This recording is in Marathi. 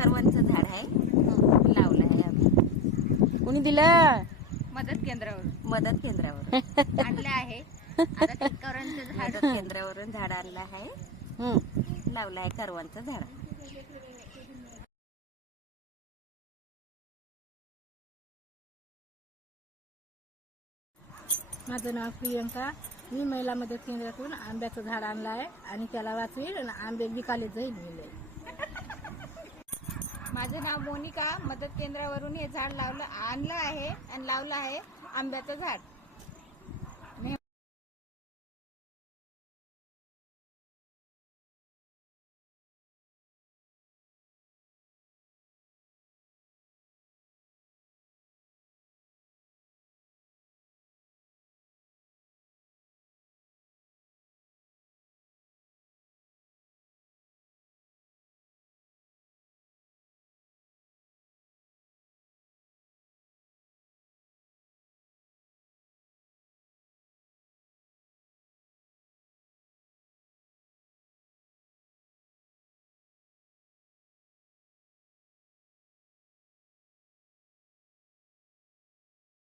करवंदचं झाड आहे, लावलं आहे आम्ही. कोणी दिलं? मदत केंद्रावर आणलं आहे. आता ते करवंदचं झाड मदत केंद्रावरून झाड आणलं आहे, लावलं आहे करवंदचं झाड. माझं नाव प्रियंका. मी महिला मदत केंद्रातून आंब्याचं झाड आणलं आहे आणि त्याला वाचवील आणि आंबे विकाले जाईल. माझं नाव मोनिका. मदत केंद्रावरून हे झाड आणलं आहे आणि लावलं आहे आंब्याचं झाड.